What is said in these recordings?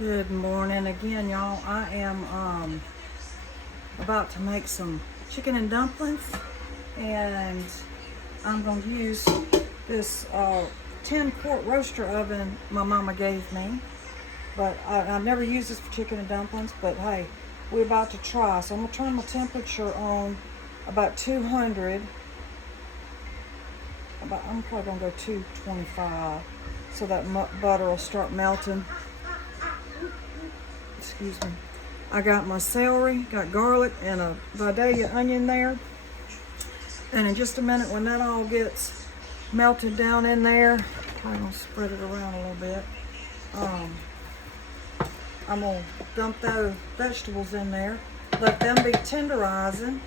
Good morning again, y'all. I am about to make some chicken and dumplings, and I'm going to use this 10-quart roaster oven my mama gave me. But I've never used this for chicken and dumplings, but hey, we're about to try. So I'm going to turn my temperature on about 200. I'm probably going to go 225 so that butter will start melting. Excuse me. I got my celery, got garlic, and a Vidalia onion there. And in just a minute, when that all gets melted down in there, I'm gonna spread it around a little bit. I'm gonna dump those vegetables in there, let them be tenderizing,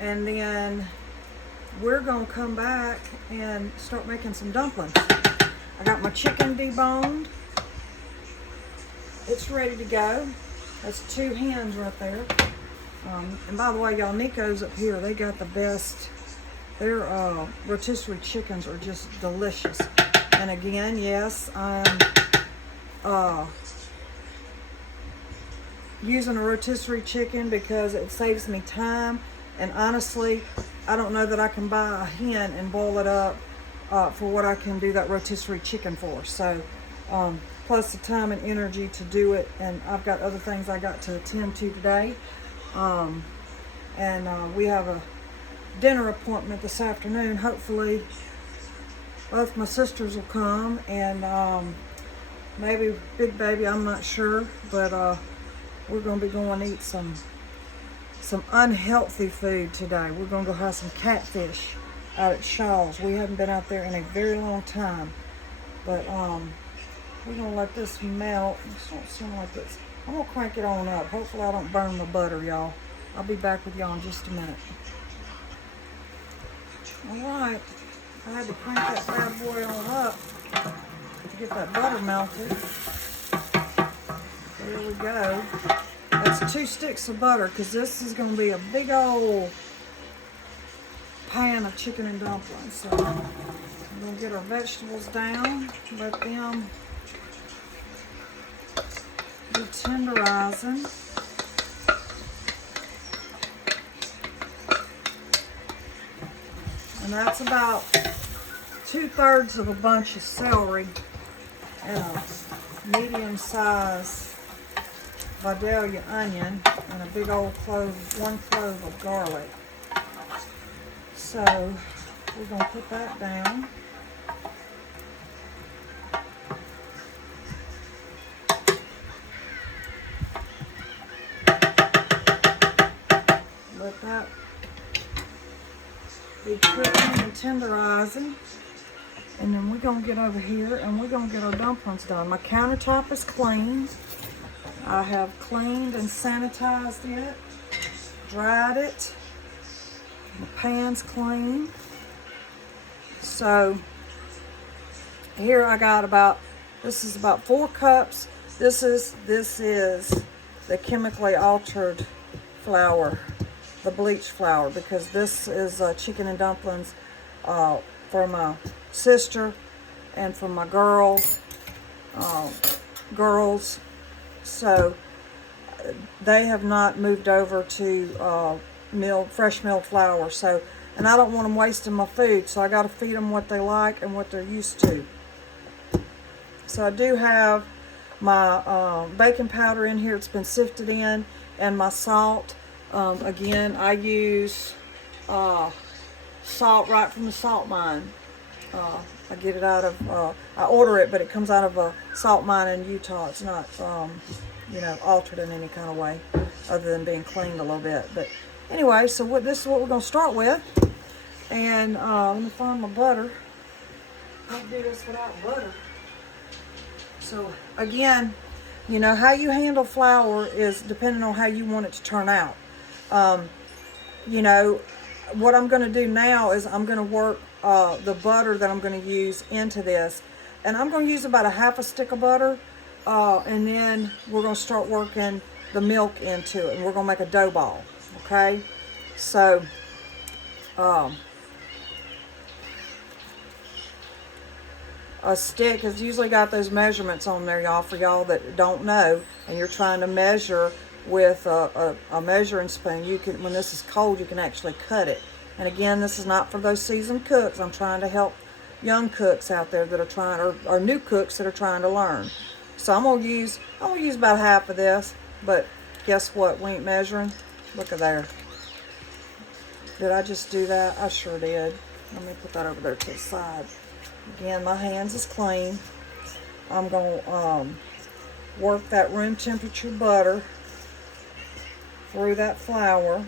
and then we're gonna come back and start making some dumplings. I got my chicken deboned. It's ready to go. That's 2 hens right there. And by the way, y'all, Nico's up here. They got the best. Their rotisserie chickens are just delicious. And again, yes, I'm using a rotisserie chicken because it saves me time. And honestly, I don't know that I can buy a hen and boil it up for what I can do that rotisserie chicken for. So, plus the time and energy to do it, and I've got other things I got to attend to today. We have a dinner appointment this afternoon. Hopefully both my sisters will come, and maybe Big Baby, I'm not sure, but we're going to be going to eat some unhealthy food today. We're going to go have some catfish out at Shaw's. We haven't been out there in a very long time, but we're going to let this melt. It don't seem like this. I'm going to crank it on up. Hopefully I don't burn the butter, y'all. I'll be back with y'all in just a minute. Alright. I had to crank that bad boy on up to get that butter melted. There we go. That's 2 sticks of butter, because this is going to be a big old pan of chicken and dumplings. So we're going to get our vegetables down, let them be tenderizing. And that's about 2/3 of a bunch of celery and a medium-sized Vidalia onion and a big old clove, 1 clove of garlic. So we're going to put that down. Let that be cooking and tenderizing. And then we're going to get over here and we're going to get our dumplings done. My countertop is clean. I have cleaned and sanitized it, dried it. My pan's clean. So here I got this is about 4 cups. This is the chemically altered flour, the bleached flour, because this is chicken and dumplings for my sister and for my girls. So they have not moved over to fresh milled flour. So, and I don't want them wasting my food, so I got to feed them what they like and what they're used to. So I do have my baking powder in here. It's been sifted in, and my salt. Again, I use salt right from the salt mine. I get it out of, I order it, but it comes out of a salt mine in Utah. It's not, altered in any kind of way other than being cleaned a little bit. But anyway, so this is what we're going to start with. And let me find my butter. Can't do this without butter. So again, how you handle flour is depending on how you want it to turn out. What I'm going to do now is I'm going to work the butter that I'm going to use into this. And I'm going to use about a 1/2 stick of butter. And then we're going to start working the milk into it. And we're going to make a dough ball. Okay? So, a stick has usually got those measurements on there, y'all, for y'all that don't know, and you're trying to measure with a measuring spoon. You can, when this is cold, you can actually cut it. And again, this is not for those seasoned cooks. I'm trying to help young cooks out there that are trying, or new cooks that are trying to learn. So I'm gonna use about half of this, but guess what? We ain't measuring. Look at there. Did I just do that? I sure did. Let me put that over there to the side. Again, my hands is clean. I'm gonna work that room temperature butter through that flour,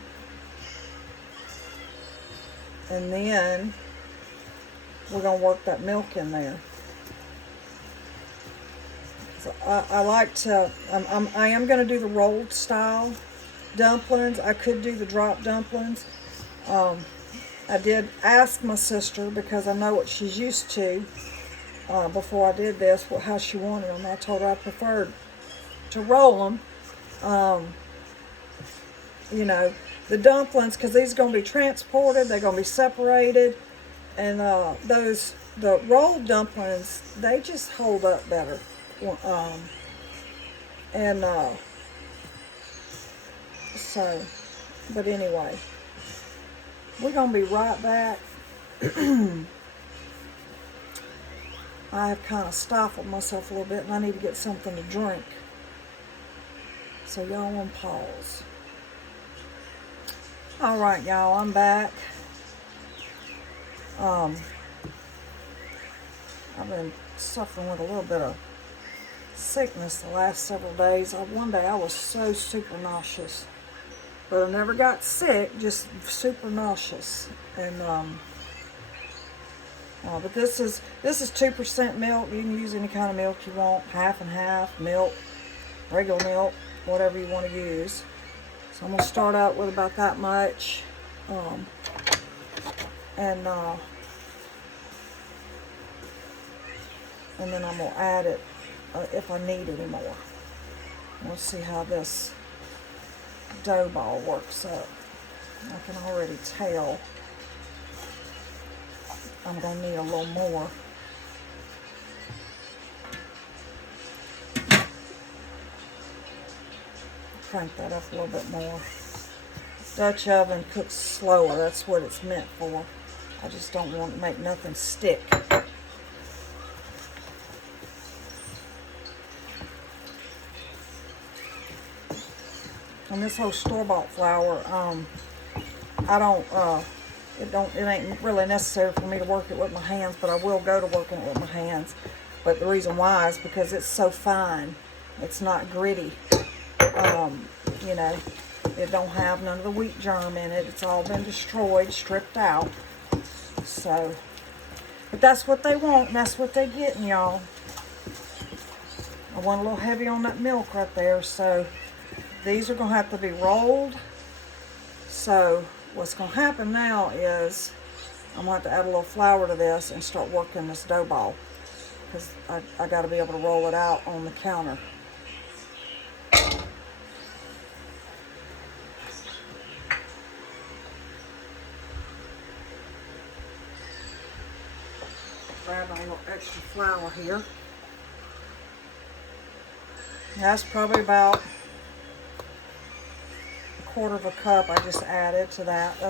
and then we're gonna work that milk in there. So I like to, I am gonna do the rolled style dumplings. I could do the drop dumplings. I did ask my sister, because I know what she's used to, before I did this, how she wanted them. I told her I preferred to roll them. You know, the dumplings, because these are going to be transported, they're going to be separated, and the rolled dumplings, they just hold up better. So, but anyway, we're going to be right back. I have kind of stifled myself a little bit, and I need to get something to drink. So y'all want to pause. All right, y'all, I'm back. I've been suffering with a little bit of sickness the last several days. One day I was so super nauseous, but I never got sick, just super nauseous. And but this is 2% milk. You can use any kind of milk you want, half and half, milk, regular milk, whatever you want to use. So I'm gonna start out with about that much, and then I'm gonna add it if I need any more. Let's see how this dough ball works up. I can already tell I'm gonna need a little more. Crank that up a little bit more. Dutch oven cooks slower. That's what it's meant for. I just don't want to make nothing stick. And this whole store-bought flour, it ain't really necessary for me to work it with my hands, but I will go to working it with my hands. But the reason why is because it's so fine. It's not gritty. You know, it don't have none of the wheat germ in it. It's all been destroyed, stripped out. So, but that's what they want, and that's what they're getting, y'all. I went a little heavy on that milk right there, so these are going to have to be rolled. So what's going to happen now is I'm going to have to add a little flour to this and start working this dough ball, because I got to be able to roll it out on the counter. Grab a little extra flour here. That's probably about 1/4 of a cup I just added to that.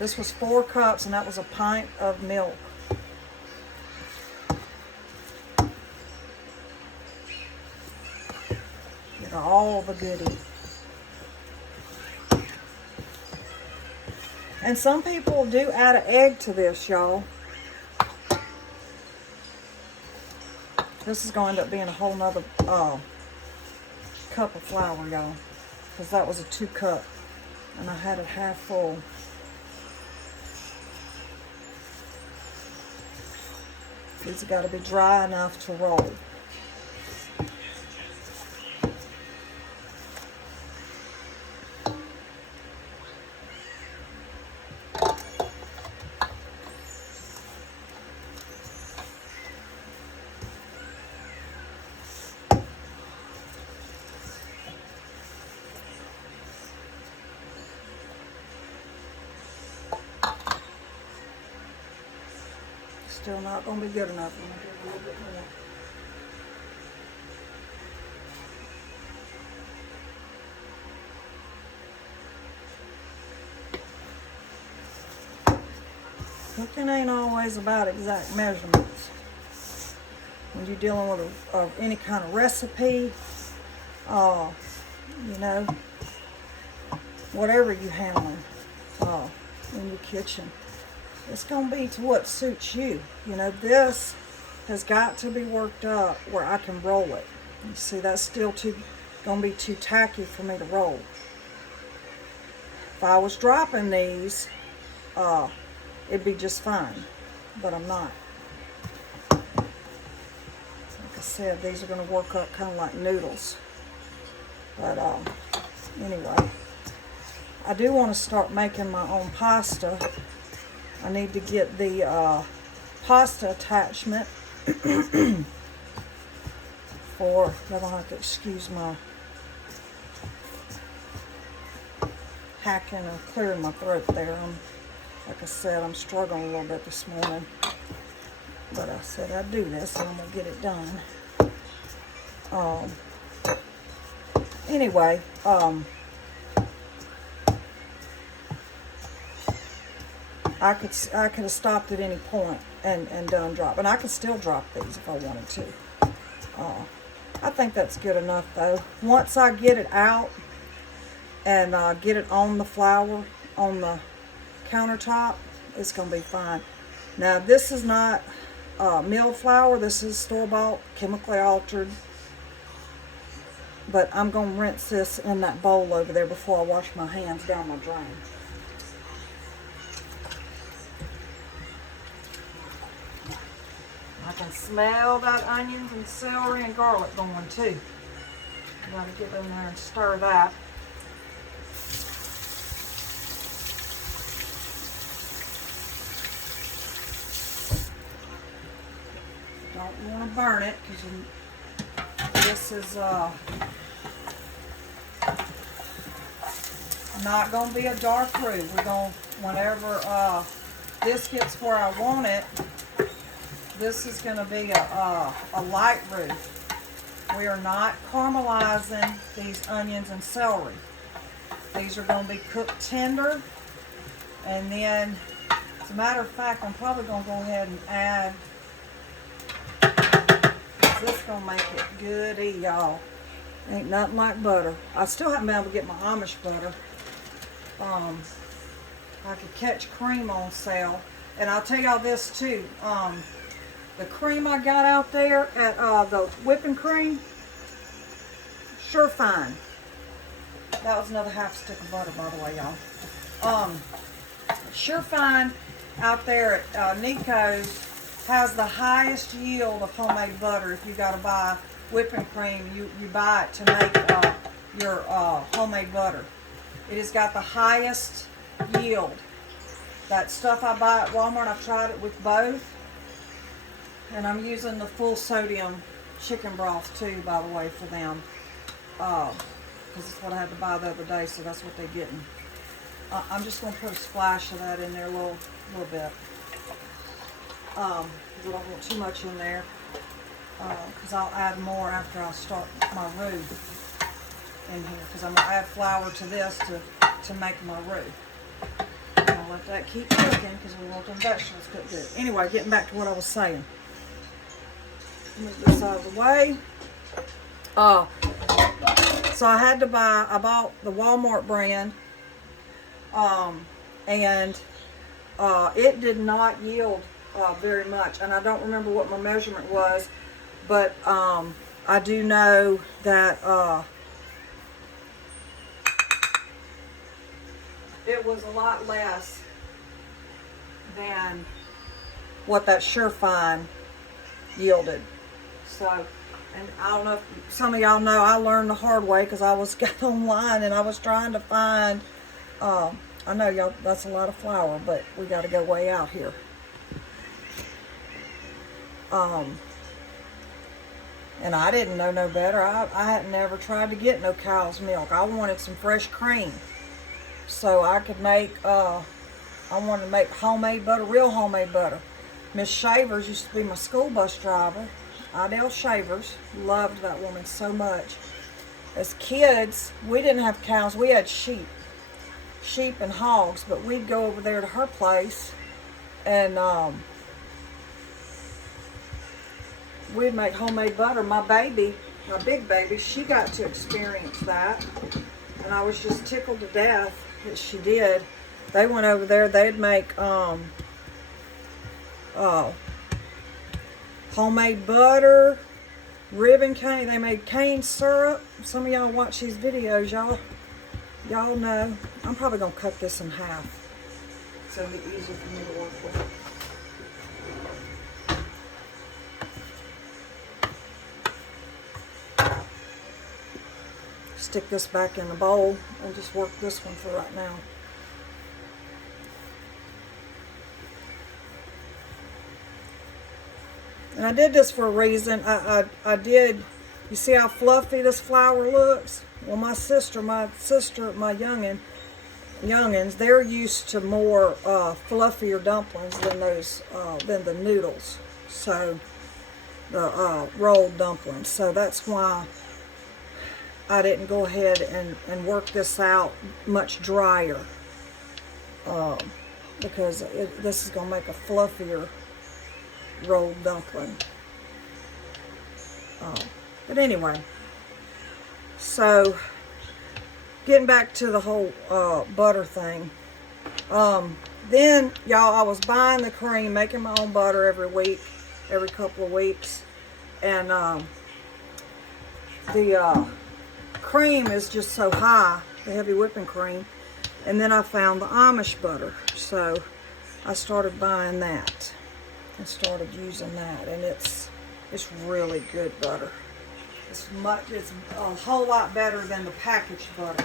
This was 4 cups, and that was a pint of milk. Get all the goodie. And some people do add an egg to this, y'all. This is going to end up being a whole nother cup of flour, y'all, because that was a 2 cup, and I had it half full. These have got to be dry enough to roll. Still not going to be good enough. I'm going to do little bit more. Cooking ain't always about exact measurements. When you're dealing with any kind of recipe, you know, whatever you're handling in your kitchen, it's going to be to what suits you. You know, this has got to be worked up where I can roll it. You see, that's still going to be too tacky for me to roll. If I was dropping these, it'd be just fine, but I'm not. Like I said, these are going to work up kind of like noodles. But anyway, I do want to start making my own pasta. I need to get the pasta attachment for, y'all don't have to excuse my hacking or clearing my throat there. Like I said, I'm struggling a little bit this morning. But I said I'd do this and I'm going to get it done. Anyway, I could have stopped at any point and done drop. And I could still drop these if I wanted to. I think that's good enough though. Once I get it out and get it on the flour, on the countertop, it's going to be fine. Now this is not milled flour. This is store-bought, chemically altered. But I'm going to rinse this in that bowl over there before I wash my hands down my drain. I can smell that onions and celery and garlic going too. Got to get in there and stir that. Don't want to burn it because this is not going to be a dark roux. We're going to, whenever this gets where I want it, this is going to be a light roux. We are not caramelizing these onions and celery. These are going to be cooked tender. And then, as a matter of fact, I'm probably going to go ahead and add, this is going to make it good, y'all. Ain't nothing like butter. I still haven't been able to get my Amish butter. I could catch cream on sale. And I'll tell y'all this too. The cream I got out there at the whipping cream, sure fine. That was another half stick of butter, by the way, y'all. Sure fine out there at Nico's has the highest yield of homemade butter. If you got to buy whipping cream, you buy it to make your homemade butter. It has got the highest yield. That stuff I buy at Walmart, I've tried it with both. And I'm using the full sodium chicken broth too, by the way, for them. Because it's what I had to buy the other day, so that's what they're getting. I'm just going to put a splash of that in there a little bit. I don't want too much in there. Because I'll add more after I start my roux in here. Because I'm going to add flour to this to make my roux. I'm going to let that keep cooking because we want them vegetables cooked good. Anyway, getting back to what I was saying. Move this out of the way. So I bought the Walmart brand, and it did not yield very much, and I don't remember what my measurement was, but I do know that it was a lot less than what that Surefine yielded. So, and I don't know if some of y'all know, I learned the hard way because I got online and I was trying to find, I know y'all, that's a lot of flour, but we got to go way out here. And I didn't know no better. I had never tried to get no cow's milk. I wanted some fresh cream. So I could make, I wanted to make homemade butter, real homemade butter. Miss Shavers used to be my school bus driver. Idell Shavers. Loved that woman so much. As kids, we didn't have cows. We had sheep. Sheep and hogs. But we'd go over there to her place. And we'd make homemade butter. My baby, my big baby, she got to experience that. And I was just tickled to death that she did. They went over there. They'd make homemade butter, ribbon cane. They made cane syrup. Some of y'all watch these videos, y'all know. I'm probably gonna cut this in half so it'll be easier for me to work with. Stick this back in the bowl and just work this one for right now. And I did this for a reason. I did, you see how fluffy this flour looks? Well, my youngins, they're used to more fluffier dumplings than than the noodles. So, the rolled dumplings. So that's why I didn't go ahead and work this out much drier. Because this is going to make a fluffier rolled dumpling. But anyway, so getting back to the whole butter thing. Then, y'all, I was buying the cream, making my own butter every week, every couple of weeks. And the cream is just so high, the heavy whipping cream. And then I found the Amish butter. So I started buying that. I started using that, and it's really good butter. It's a whole lot better than the packaged butter.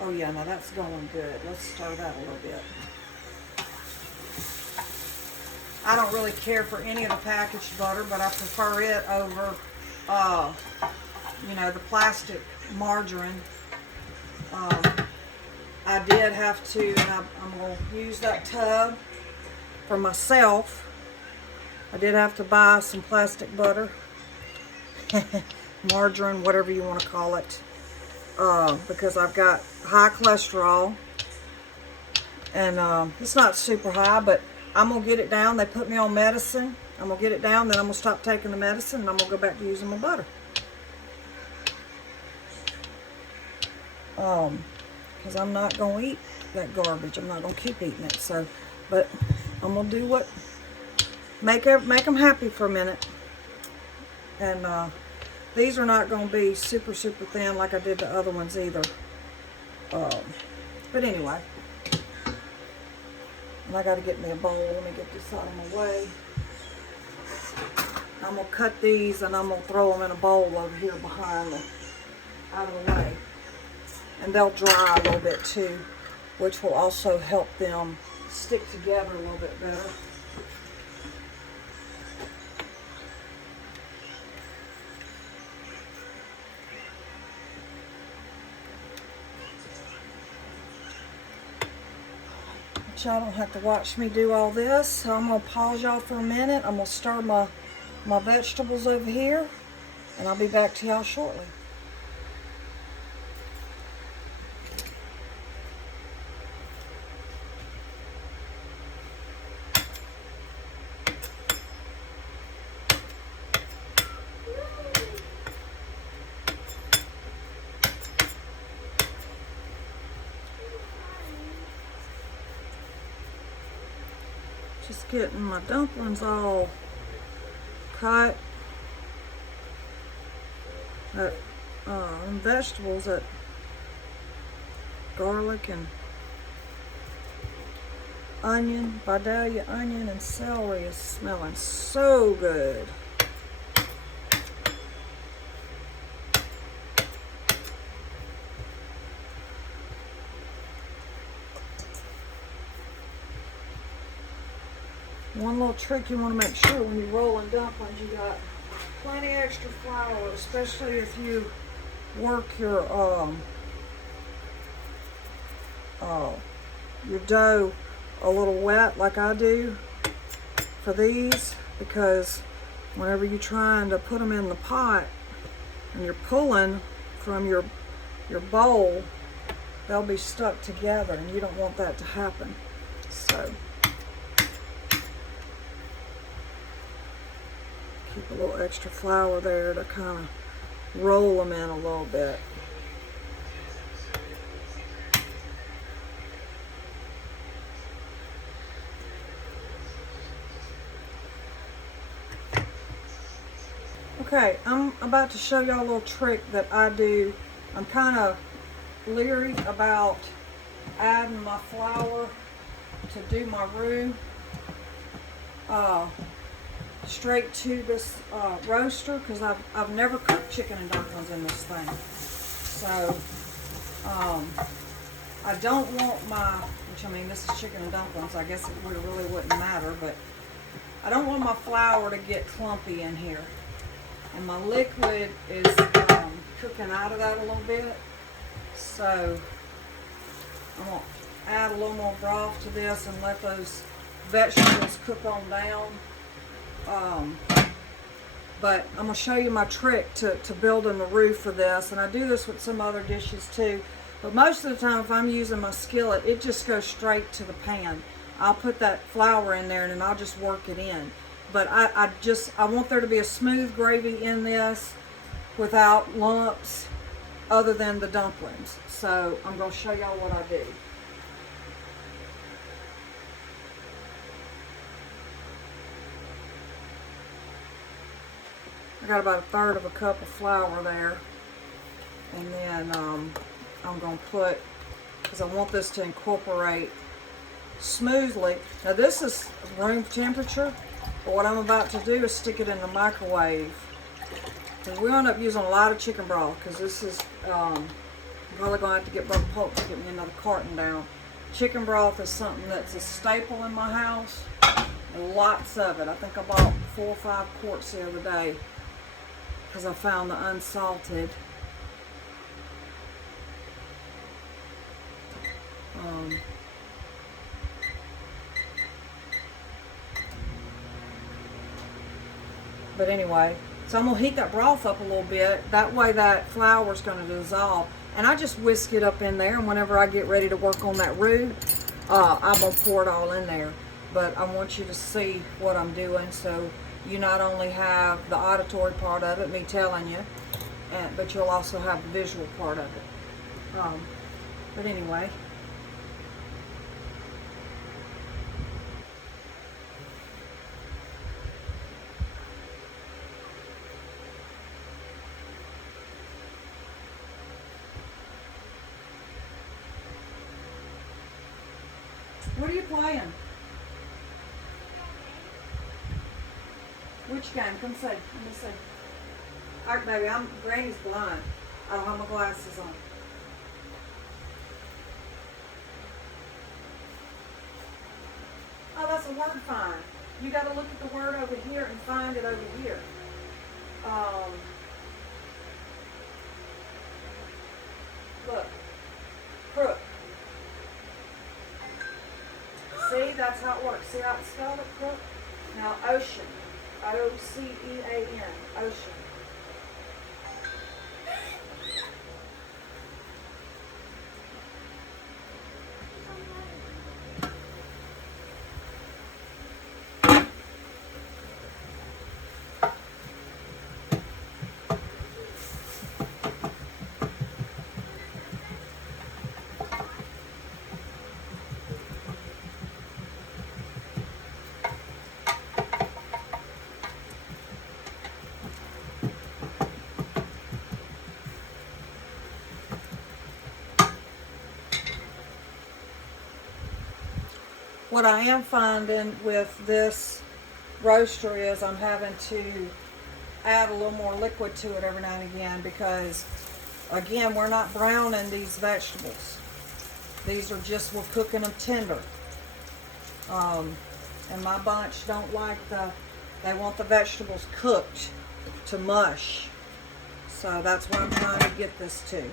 Oh yeah, now that's going good. Let's stir that a little bit. I don't really care for any of the packaged butter, but I prefer it over, you know, the plastic margarine. I did have to, and I'm going to use that tub for myself. I did have to buy some plastic butter, margarine, whatever you want to call it, because I've got high cholesterol, and it's not super high, but I'm going to get it down. They put me on medicine. I'm going to get it down, then I'm going to stop taking the medicine, and I'm going to go back to using my butter. Because I'm not going to eat that garbage. I'm not going to keep eating it. So, but I'm going to do what, make them happy for a minute. And these are not going to be super, super thin like I did the other ones either. But anyway. And I got to get me a bowl. Let me get this out of my way. I'm going to cut these and I'm going to throw them in a bowl over here behind them, out of the way. And they'll dry a little bit too, which will also help them stick together a little bit better. But y'all don't have to watch me do all this, so I'm going to pause y'all for a minute. I'm going to stir my vegetables over here, and I'll be back to y'all shortly. Just getting my dumplings all cut. Vegetables, that garlic and onion, Vidalia onion and celery is smelling so good. One little trick you want to make sure when you're rolling dumplings, you got plenty extra flour, especially if you work your dough a little wet like I do. for these, because whenever you're trying to put them in the pot and you're pulling from your bowl, they'll be stuck together, and you don't want that to happen. So keep a little extra flour there to kind of roll them in a little bit. Okay, I'm about to show y'all a little trick that I do. I'm kind of leery about adding my flour to do my roux straight to this roaster, because I've never cooked chicken and dumplings in this thing. So I don't want my, which I mean this is chicken and dumplings, I guess it really wouldn't matter, but I don't want my flour to get clumpy in here. And my liquid is cooking out of that a little bit. So I'm going to add a little more broth to this and let those vegetables cook on down. But I'm going to show you my trick to building the roux for this. And I do this with some other dishes too. But most of the time if I'm using my skillet, it just goes straight to the pan. I'll put that flour in there and then I'll just work it in. But I want there to be a smooth gravy in this without lumps other than the dumplings. So I'm going to show y'all what I do. I got about 1/3 of a cup of flour there. And then I'm going to put, because I want this to incorporate smoothly. Now this is room temperature. But what I'm about to do is stick it in the microwave. Because we end up using a lot of chicken broth, because this is I'm probably going to have to get Brother Polk to get me another carton down. Chicken broth is something that's a staple in my house. And lots of it. I think I bought 4 or 5 quarts the other day because I found the unsalted. But anyway, so I'm going to heat that broth up a little bit. That way that flour is going to dissolve. And I just whisk it up in there. And whenever I get ready to work on that roux, I'm going to pour it all in there. But I want you to see what I'm doing. So you not only have the auditory part of it, me telling you, but you'll also have the visual part of it. But anyway. What are you playing? Which game? Come see. Let me see. Alright, baby, Granny's blind. I don't have my glasses on. Oh, that's a word find. You got to look at the word over here and find it over here. Look. Crook. See, that's how it works. See how it's spelled it, crook? Now, ocean. O-C-E-A-N. Ocean. What I am finding with this roaster is I'm having to add a little more liquid to it every now and again because, again, we're not browning these vegetables. These are just, we're cooking them tender. And my bunch don't like they want the vegetables cooked to mush. So that's what I'm trying to get this to.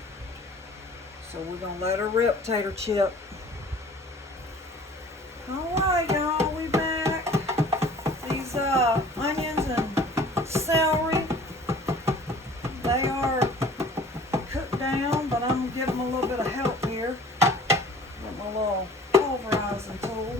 So we're going to let her rip, Tater Chip. Alright, y'all, we back. down, but I'm giving them a little bit of help here. Get my little pulverizing tool.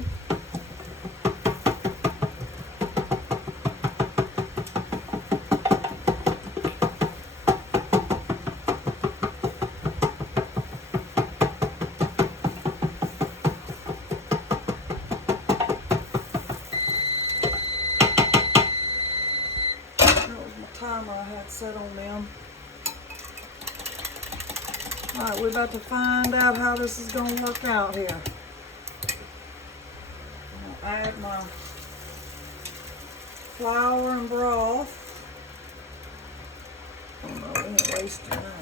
Timer I had set on them. Alright, we're about to find out how this is going to work out here. I'm going to add my flour and broth. Oh no, we ain't wasting that.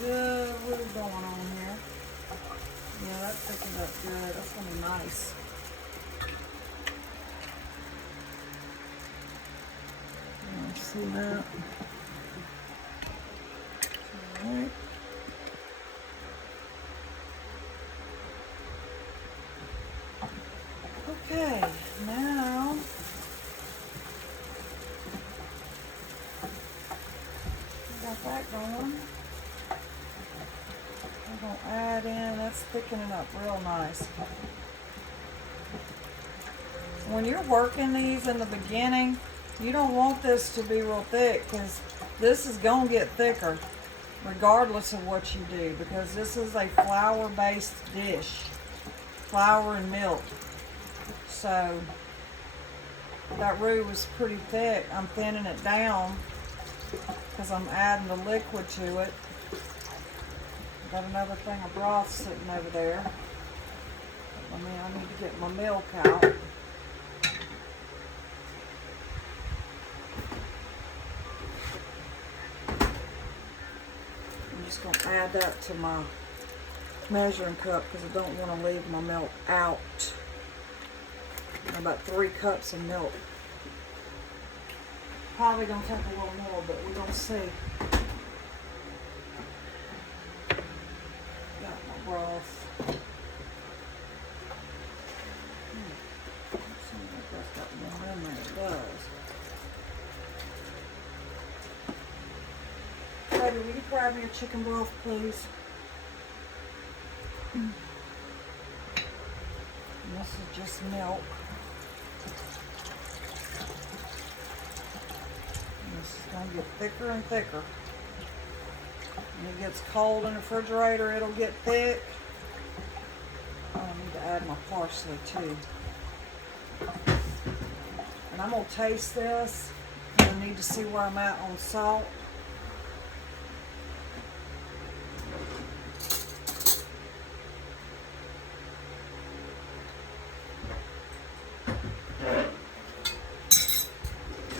Good roux going on here. Yeah, that's thickened up good. That's gonna be nice. See that? Alright. Okay, now we got that going. I'm going to add in, that's thickening up real nice. When you're working these in the beginning, you don't want this to be real thick because this is going to get thicker regardless of what you do, because this is a flour-based dish, flour and milk. So that roux was pretty thick. I'm thinning it down because I'm adding the liquid to it. Got another thing of broth sitting over there. I need to get my milk out. I'm just going to add that to my measuring cup because I don't want to leave my milk out. About 3 cups of milk. Probably going to take a little more, but we're going to see. Broth. Seems like that's got more in there. It does. Baby, will you grab me your chicken broth, please? And this is just milk. And this is going to get thicker and thicker. When it gets cold in the refrigerator, it'll get thick. Oh, I need to add my parsley too. And I'm going to taste this. And I need to see where I'm at on salt.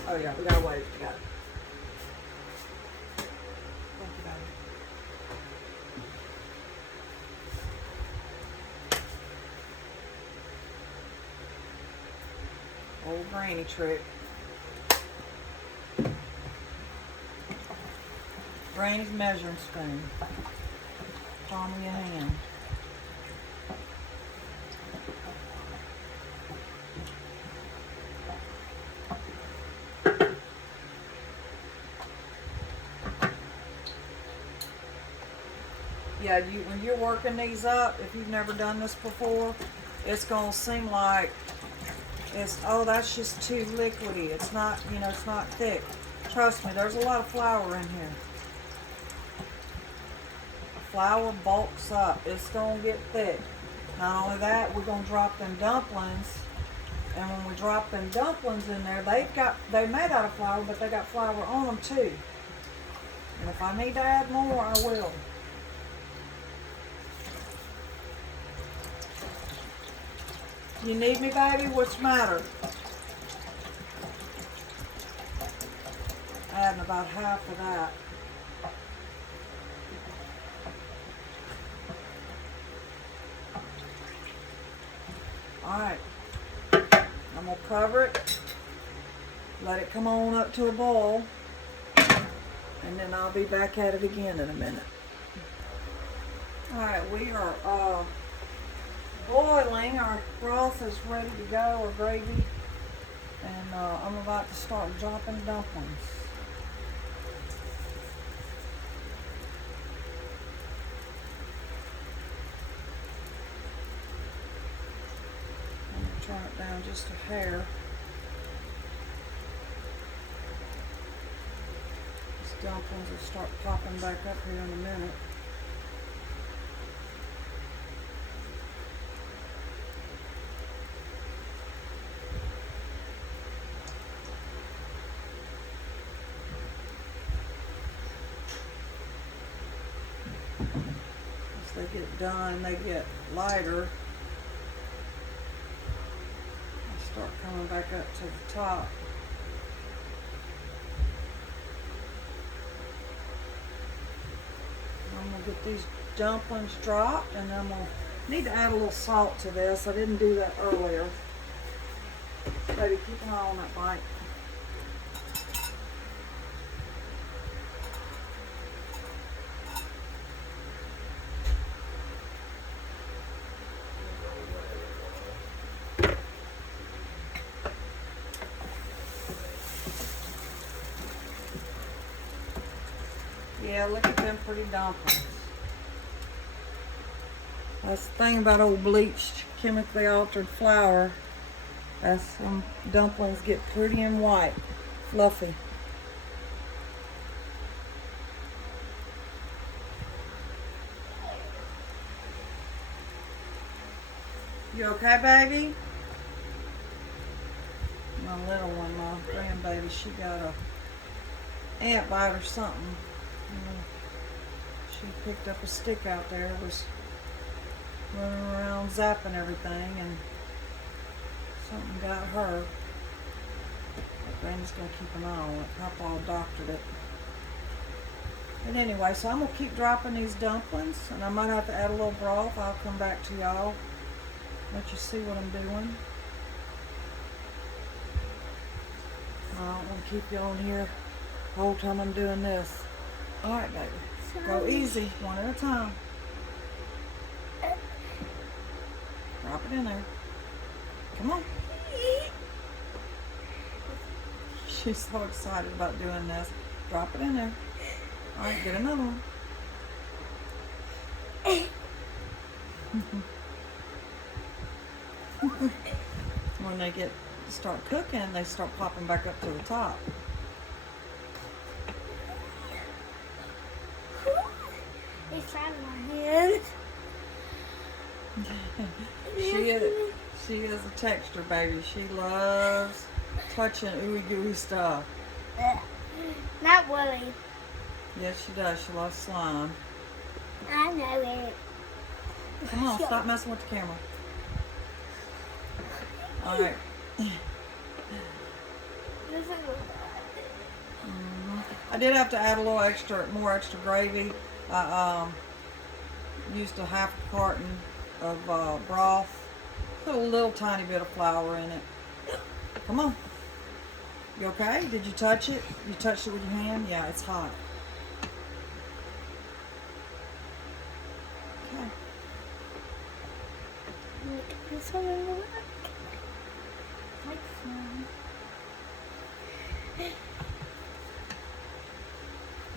Oh yeah, we gotta wait. We got it. Old granny trick. Granny's measuring spoon. Palm of your hand. Yeah, when you're working these up, if you've never done this before, it's gonna seem like oh, that's just too liquidy. It's not, it's not thick. Trust me, there's a lot of flour in here. Flour bulks up. It's gonna get thick. Not only that, we're gonna drop them dumplings. And when we drop them dumplings in there, they're made out of flour, but they got flour on them too. And if I need to add more, I will. You need me, baby? What's the matter? Adding about half of that. Alright. I'm going to cover it. Let it come on up to a boil. And then I'll be back at it again in a minute. Alright, we are boiling. Our broth is ready to go, our gravy. And I'm about to start dropping dumplings. I'm going to turn it down just a hair. These dumplings will start popping back up here in a minute. As they get done, they get lighter. They start coming back up to the top. I'm gonna get these dumplings dropped, and I'm gonna need to add a little salt to this. I didn't do that earlier. Baby, keep an eye on that bite. Yeah, look at them pretty dumplings. That's the thing about old bleached, chemically altered flour. As some dumplings get pretty and white, fluffy. You okay, baby? My little one, my grandbaby, she got a ant bite or something. She picked up a stick out there, was running around zapping everything, and something got her. But Granny's gonna keep an eye on it. Papa doctored it. But anyway, so I'm gonna keep dropping these dumplings, and I might have to add a little broth. I'll come back to y'all, let you see what I'm doing. I don't want to keep you on here the whole time I'm doing this. All right, baby. Go easy, one at a time. Drop it in there. Come on. She's so excited about doing this. Drop it in there. All right, get another one. When they start cooking, they start popping back up to the top. It's trying my hands. She is a texture baby. She loves touching ooey gooey stuff. Not Willie. Yes, she does. She loves slime. I know it. Come on, stop messing with the camera. All right. I did have to add a little more extra gravy. I used a half carton of broth. Put a little tiny bit of flour in it. Come on. You okay? Did you touch it? You touched it with your hand? Yeah, it's hot. Okay. This one in the back. Like some.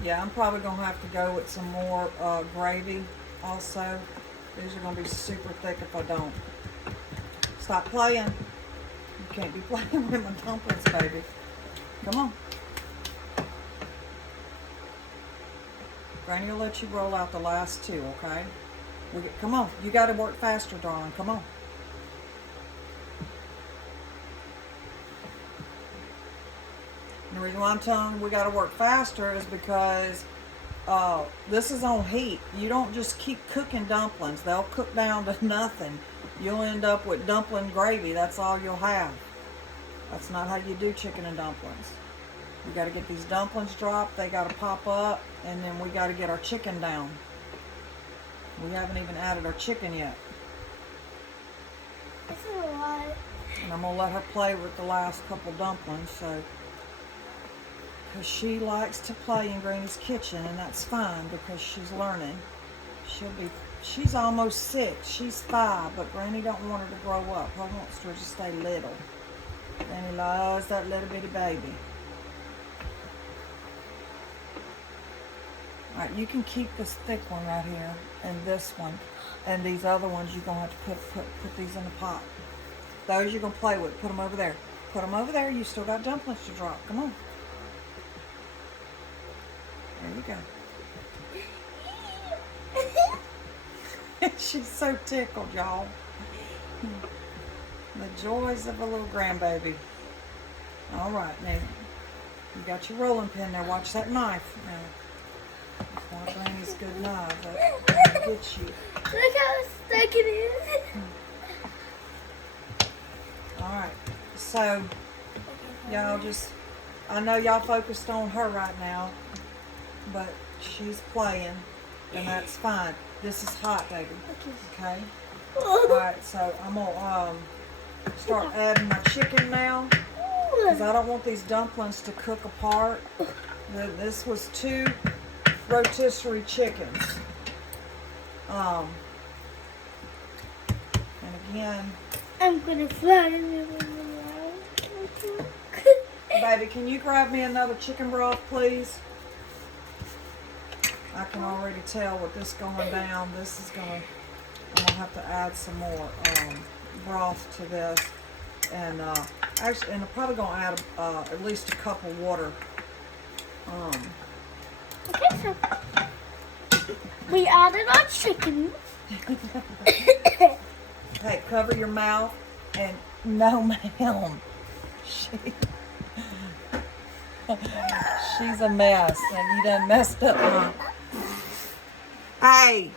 Yeah, I'm probably going to have to go with some more gravy also. These are going to be super thick if I don't. Stop playing. You can't be playing with my dumplings, baby. Come on. Granny will let you roll out the last two, okay? Come on. You got to work faster, darling. Come on. The reason why I'm telling you we got to work faster is because this is on heat. You don't just keep cooking dumplings. They'll cook down to nothing. You'll end up with dumpling gravy. That's all you'll have. That's not how you do chicken and dumplings. We got to get these dumplings dropped. They got to pop up, and then we got to get our chicken down. We haven't even added our chicken yet. This is a lot. And I'm going to let her play with the last couple dumplings, so... Because she likes to play in Granny's kitchen, and that's fine because she's learning. She's almost 6. She's 5, but Granny don't want her to grow up. Her wants her to stay little. Granny loves that little bitty baby. Alright, you can keep this thick one right here, and this one. And these other ones you're going to have to put these in the pot. Those you're going to play with. Put them over there. Put them over there. You still got dumplings to drop. Come on. There you go. She's so tickled, y'all. The joys of a little grandbaby. All right, now you got your rolling pin there. Watch that knife. Now, my Granny's good knife. That'll get you. Look how stuck it is. All right. So, y'all I know y'all focused on her right now, but she's playing, and that's fine. This is hot, baby. Okay? Alright, so I'm going to start adding my chicken now, because I don't want these dumplings to cook apart. This was 2 rotisserie chickens. And again, I'm going to flatten it. baby, can you grab me another chicken broth, please? I can already tell with this going down, I'm gonna have to add some more broth to this, and actually, and I'm probably gonna add at least a cup of water. Okay, so we added our chicken. Hey, cover your mouth, and no, ma'am. She's a mess, and you done messed up, huh? Hey.